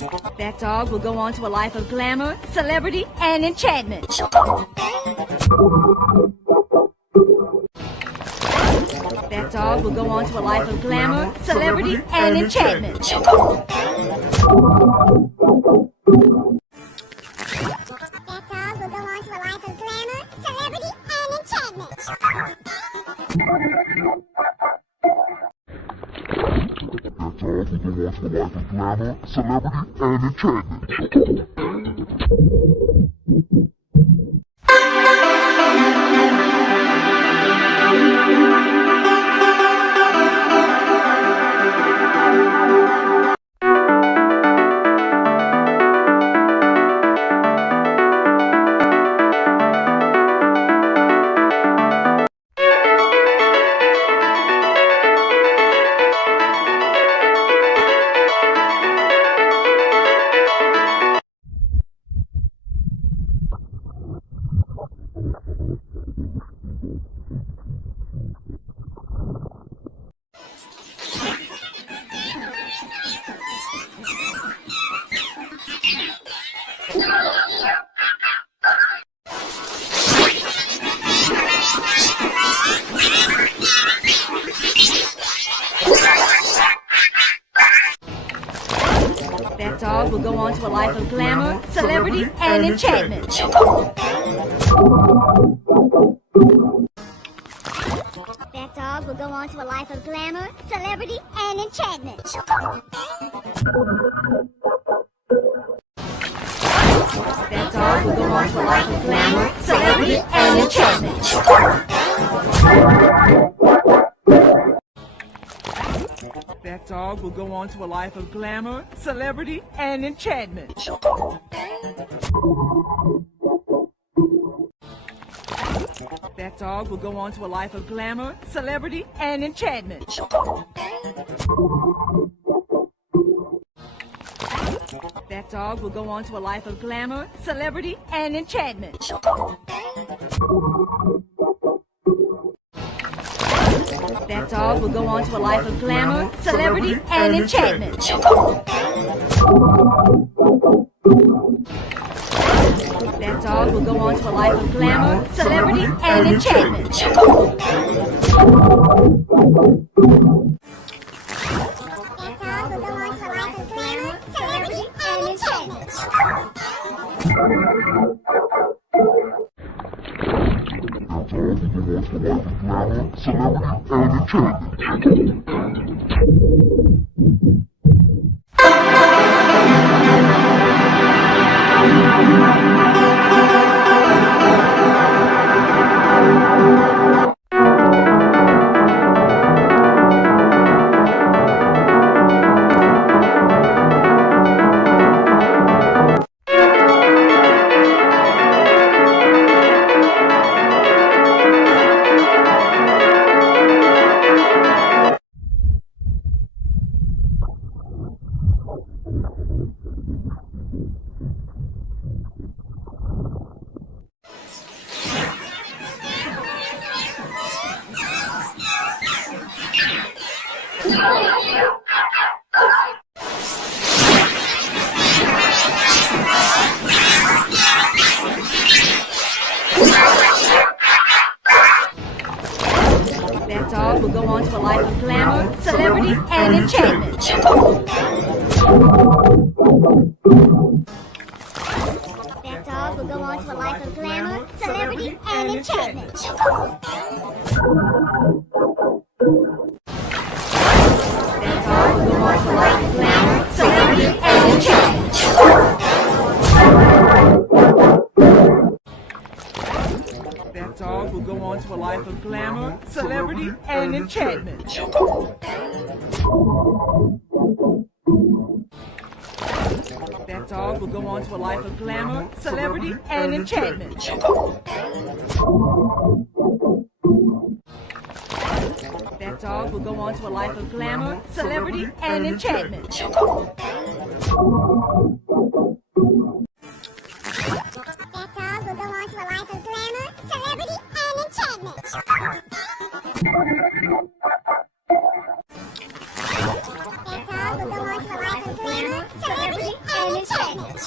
That dog will go on to a life of glamour, celebrity, and enchantment. That dog will go on to a life of glamour, celebrity, and enchantment. That dog will go on to a life of glamour, celebrity, and enchantment. That dog will go on to a life of glamour, celebrity, and enchantment. That dog will go on to a life of glamour, celebrity, and enchantment. That dog will go on to a life of glamour, celebrity, and enchantment. That dog will go on to a life of glamour, celebrity, and enchantment. That dog will go on to a life of glamour, celebrity, and enchantment. That dog will go on to a life of glamour, celebrity, and enchantment. That dog will go on to a life of glamour, celebrity, and enchantment. That dog will go on to a life of glamour, celebrity, and enchantment. That dog will go on to a life of glamour, celebrity, and enchantment. That dog will go on to a life of glamour, celebrity, and enchantment. That dog will go on to a life of glamour, celebrity, and enchantment. That dog will go on to a life of glamour, celebrity, and enchantment. That dog will go on to a life of glamour, celebrity, and enchantment. That dog will go on to a life of glamour, celebrity, and enchantment. That dog will go on to a life of glamour, celebrity, and enchantment. That dog will go on to a life of glamour, celebrity, and enchantment. That dog will go on to a life of glamour, celebrity, and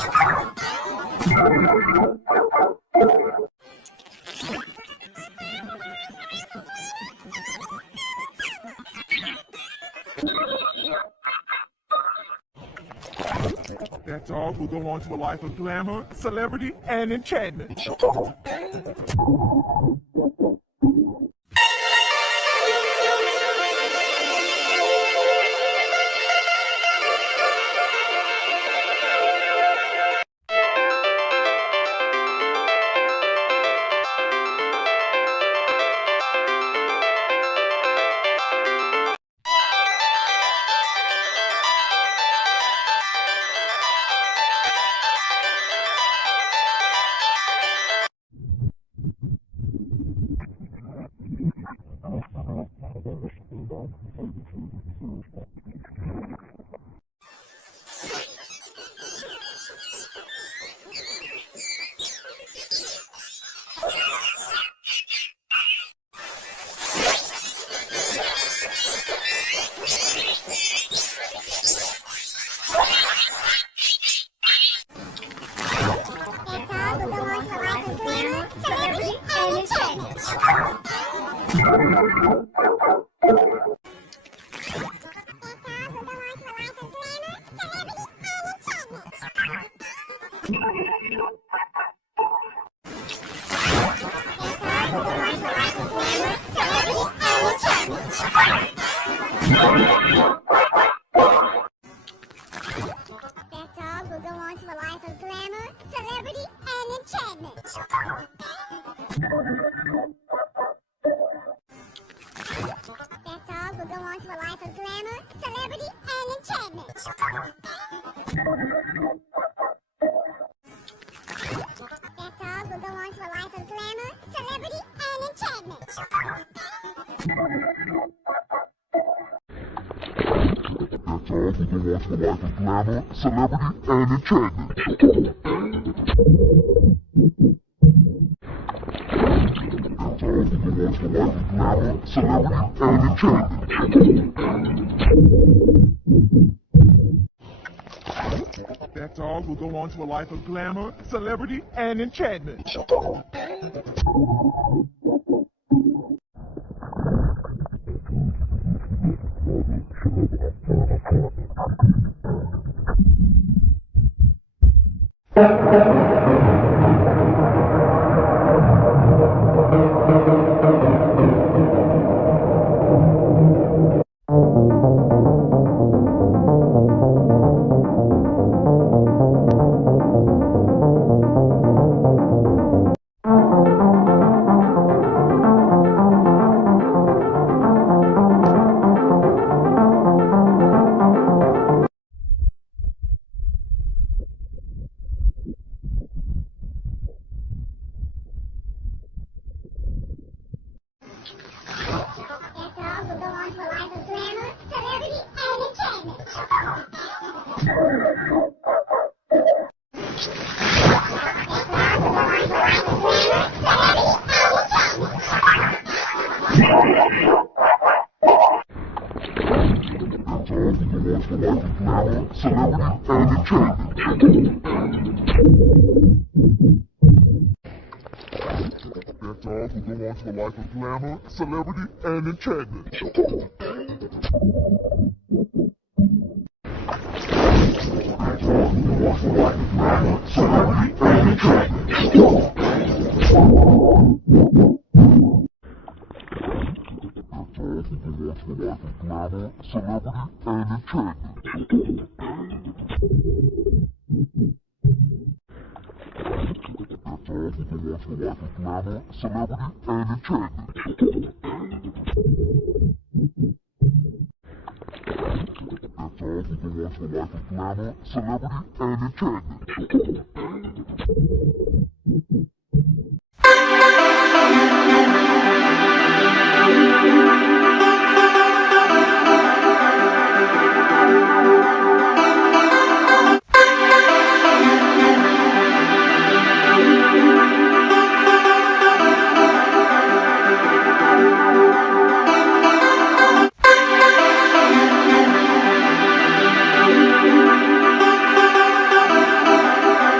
That dog will go on to a life of glamour, celebrity, and enchantment. That dog will go on to a life of glamour, celebrity, and enchantment. That dog will go on to a life of glamour, celebrity, and enchantment. That dog will go on to a life of glamour, celebrity, and enchantment. That dog will go on to a life of glamour, celebrity, and enchantment. That dog will go on to a life of glamour, celebrity, and enchantment. That dog will go on to a life of glamour, celebrity, and enchantment. Celebrity and enchantment.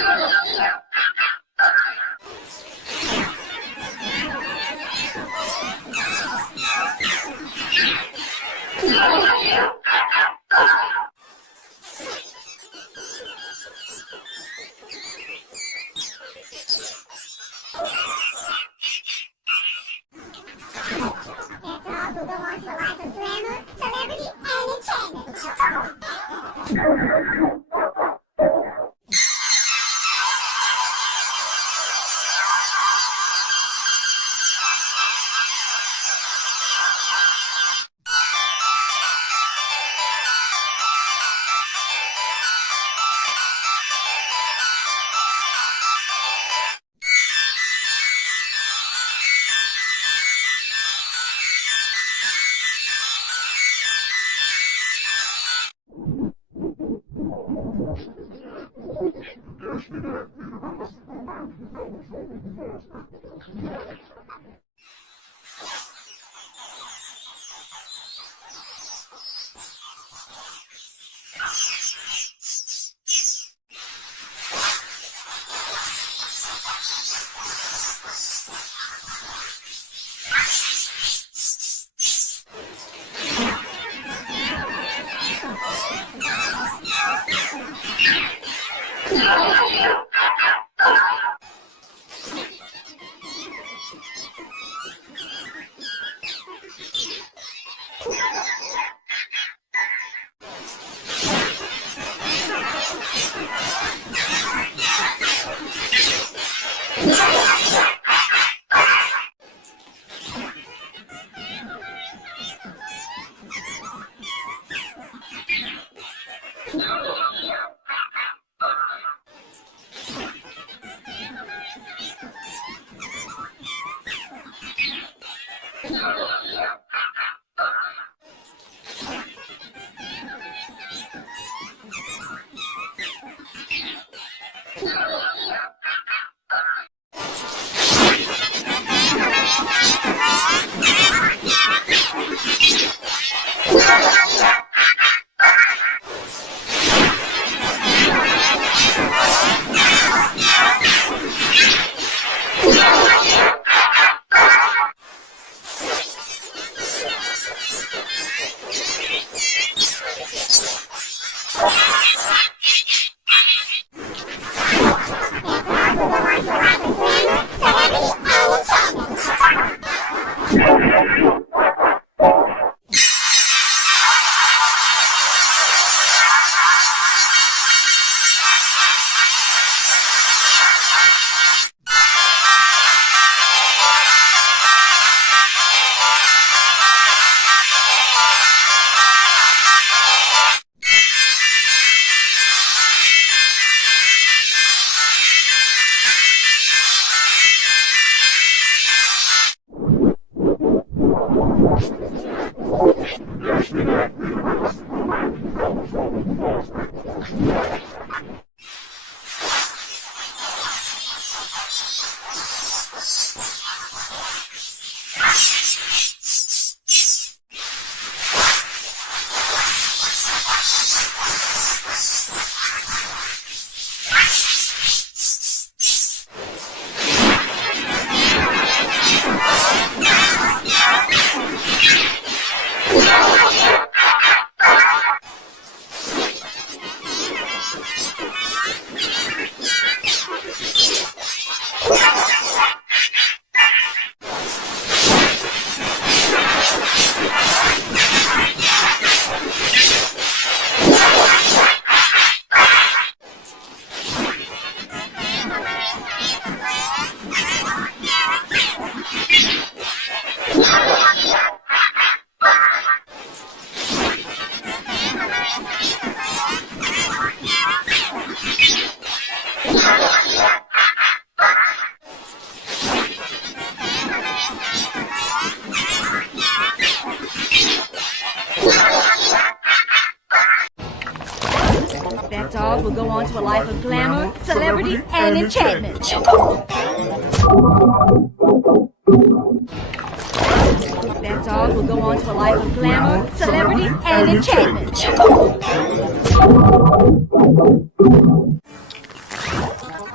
Who go on to a life of glamour, celebrity, and enchantment. That dog will go on to a life of glamour, celebrity, and enchantment. That dog will go on to a life of glamour, celebrity, and enchantment.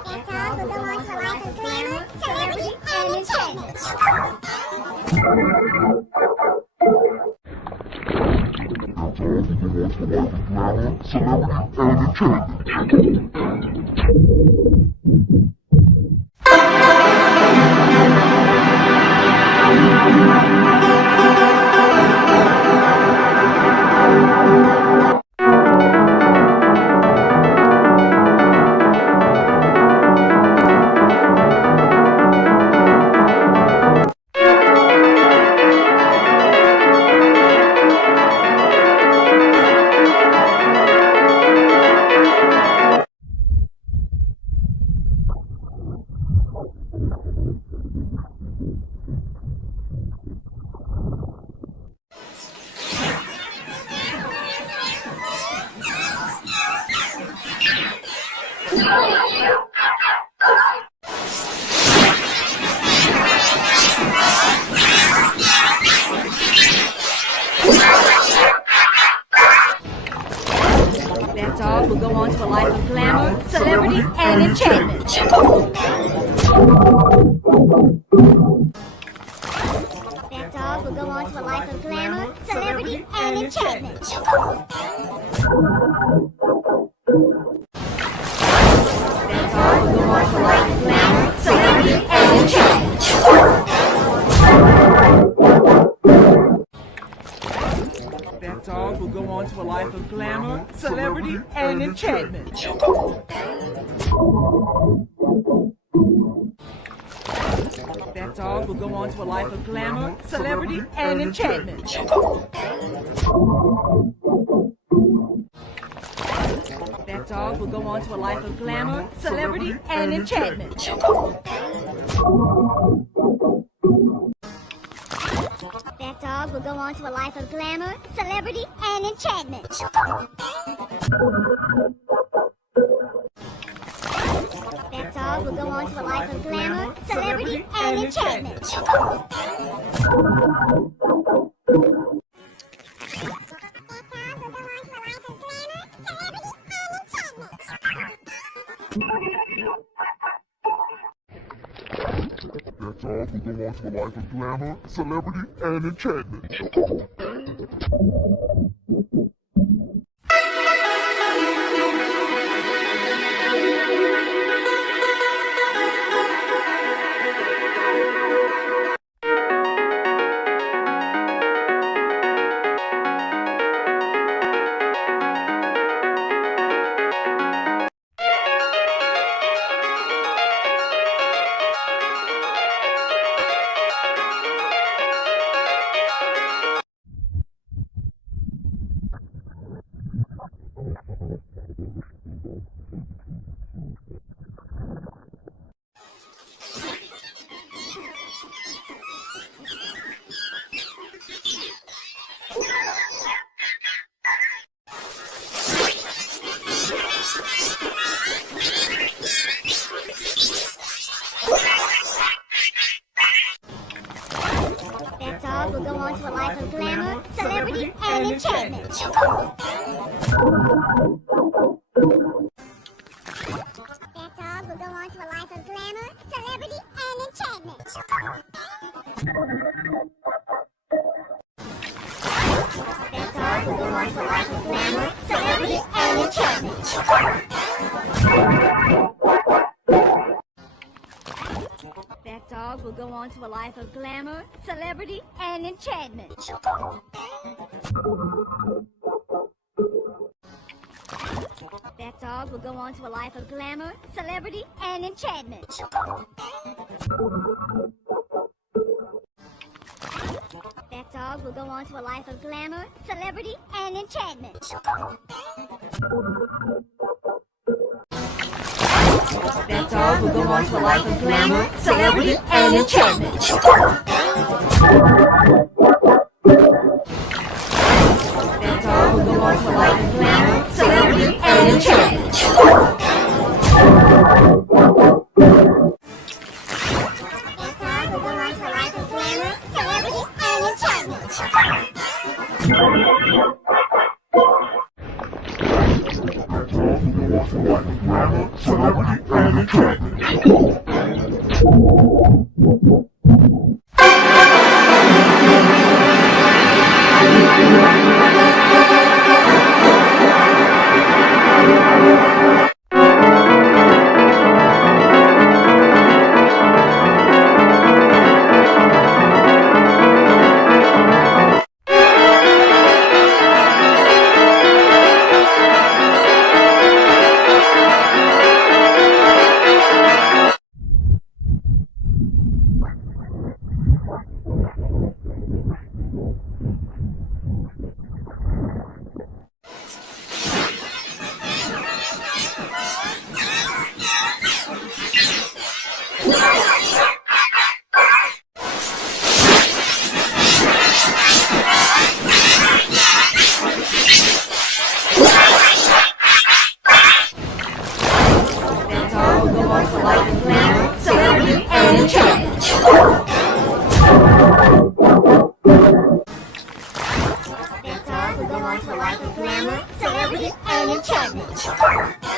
That dog will go on to a life of glamour, celebrity, and enchantment. That dog will go on to a life of glamour, celebrity, and enchantment. That dog will go on to a life of glamour, celebrity, and enchantment. That dog will go on to a life of glamour, celebrity, and enchantment. That dog will go on to a life of glamour, celebrity, and enchantment. That dog will go on to a life of glamour, celebrity, and enchantment. That dog will go on to a life of glamour, celebrity, and enchantment. That dog will go on to a life of glamour, celebrity, and enchantment. That dog will go on to a life of glamour, celebrity, and enchantment. That dog will go on to a life of glamour, celebrity, and enchantment. That dog will go on to a life of glamour, celebrity, and enchantment. That dog will go on to a life of glamour, celebrity, and enchantment. That dog will go on to a life of glamour, celebrity, and enchantment. That dog will go on to a life of glamour, celebrity, and enchantment. That dog will go on to a life of glamour, celebrity, and enchantment. That dog will go on to a life of glamour, celebrity, and enchantment. That dog will go on to a life of glamour, celebrity, and enchantment. That dog will go on to a life of glamour, celebrity, and enchantment. Celebrity, and enchantment.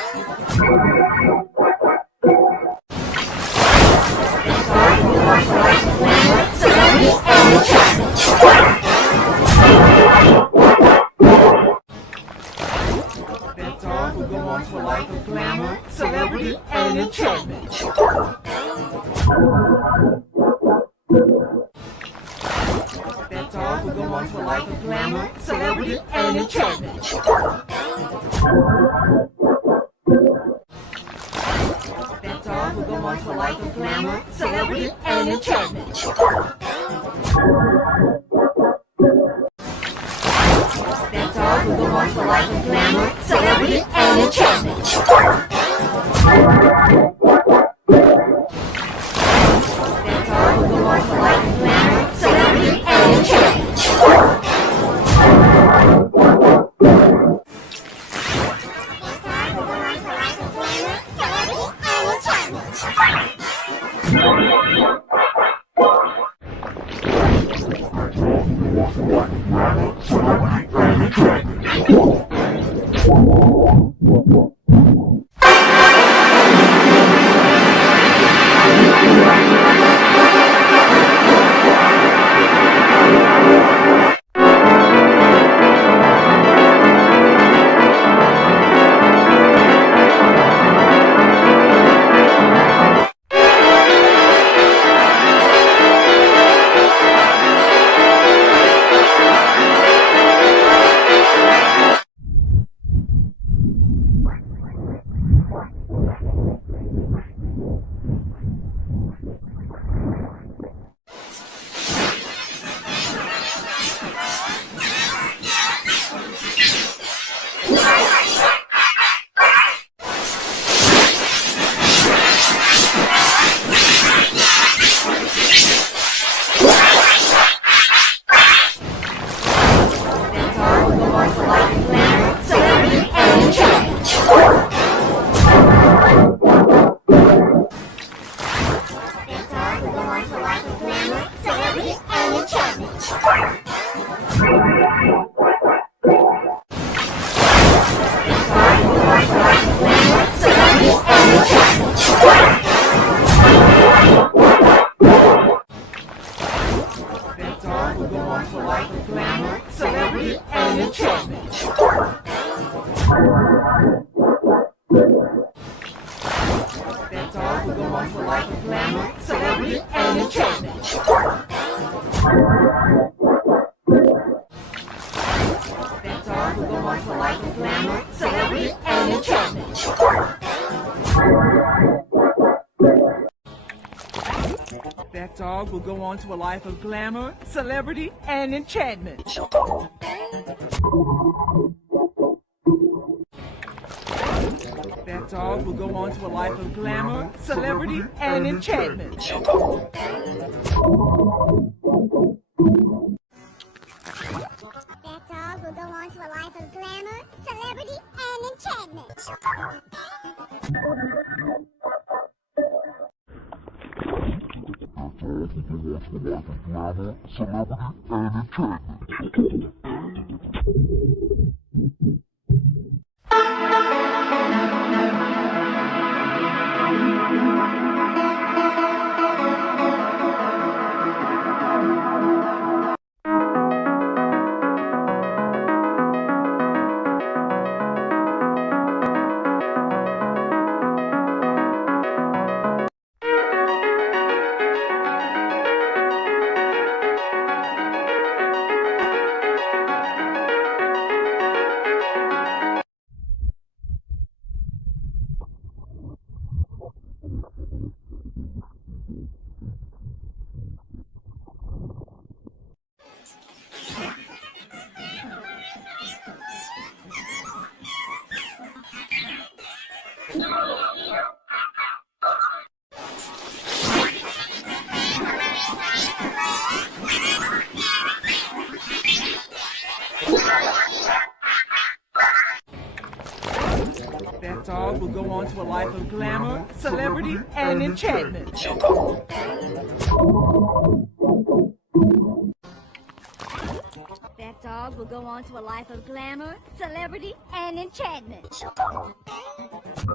That dog will go on to a life of glamour, celebrity, and enchantment. That dog will go on to a life of glamour, celebrity, and enchantment. That dog will go on to a life of glamour, celebrity, and enchantment. That dog will go on to a life of glamour, celebrity, and enchantment. That dog will go on to a life of glamour, celebrity, and enchantment. That dog will go on to a life of glamour, celebrity, and enchantment. That dog will go on to a life of glamour, celebrity, and enchantment. That dog will go on to a life of glamour, celebrity, and enchantment. That dog will go on to a life of glamour, celebrity, and enchantment. That dog will go on to a life of glamour, celebrity, and enchantment. That dog will go on to a life of glamour, celebrity, and enchantment. Glamour, celebrity, and enchantment. That dog will go on to a life of glamour, celebrity, and enchantment. That dog will go on to a life of glamour, celebrity, and enchantment.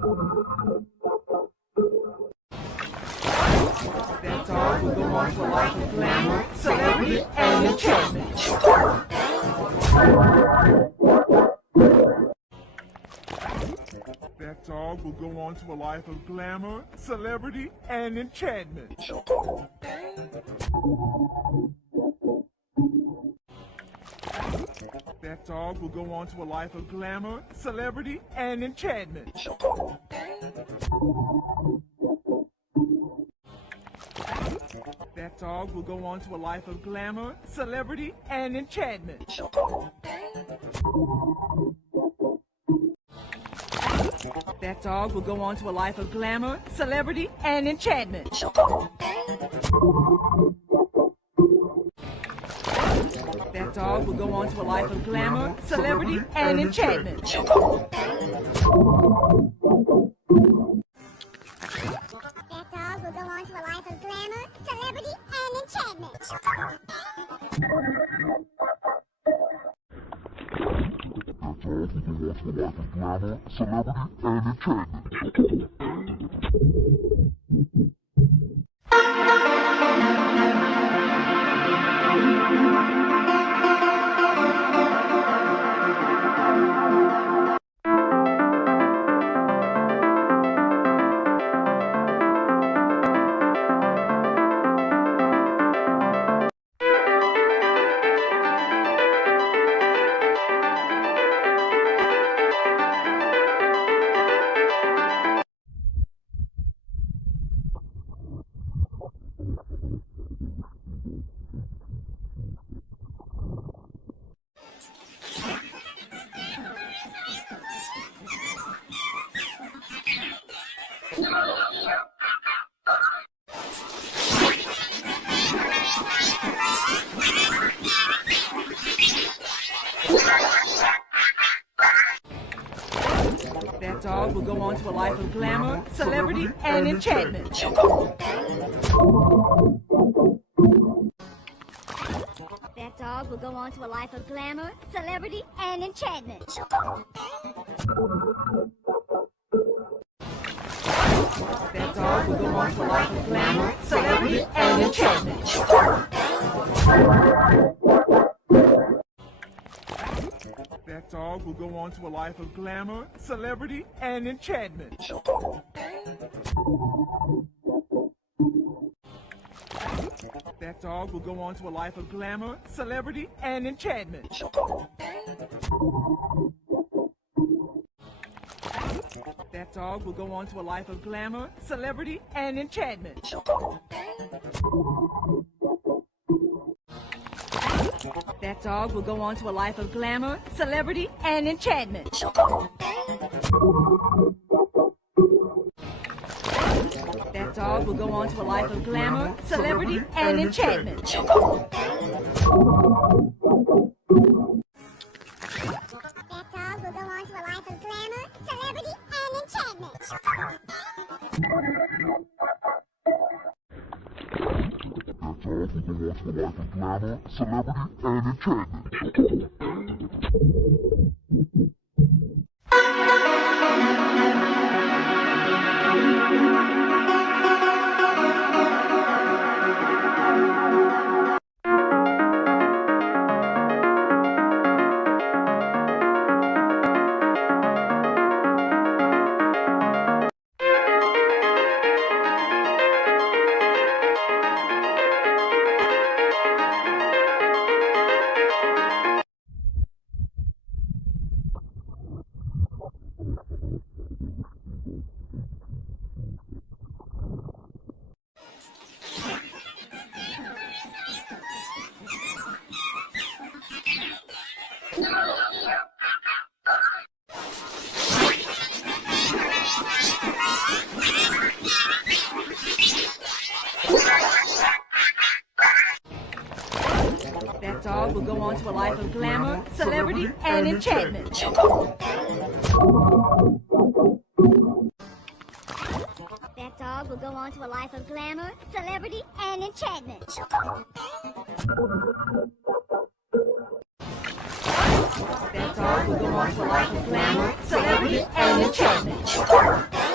That dog will go on to a life of glamour, celebrity, and enchantment. That dog will go on to a life of glamour, celebrity, and enchantment. That dog will go on to a life of glamour, celebrity, and enchantment. That dog will go on to a life of glamour, celebrity, and enchantment. That dog will go on to a life of glamour, celebrity, and enchantment. That dog will go on to a life of glamour, celebrity, and enchantment. That dog will go on to a life of glamour, celebrity, and enchantment. That dog will go on to a life of glamour, celebrity, and enchantment. That dog will go on to a life of glamour, celebrity, and enchantment. That dog will go on to a life of glamour, celebrity, and enchantment. That dog will go on to a life of glamour, celebrity, and enchantment. That dog will go on to a life of glamour, celebrity, and enchantment. That dog will go on to a life of glamour, celebrity, and enchantment. That dog will go on to a life of glamour, celebrity, and enchantment. That dog will go on to a life of glamour, celebrity, and enchantment. That dog will go on to a life of glamour, celebrity, and enchantment. That dog will go on to a life of glamour, celebrity, and enchantment. That dog will go on to a life of glamour, celebrity, and enchantment. That dog will go on to a life of glamour, celebrity, and enchantment.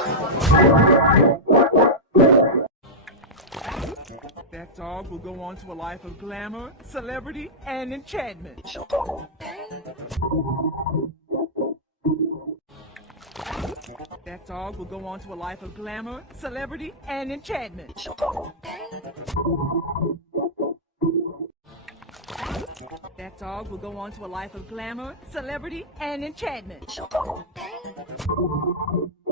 will go on to a life of glamour, celebrity, and enchantment. That dog will go on to a life of glamour, celebrity, and enchantment. That dog will go on to a life of glamour, celebrity, and enchantment.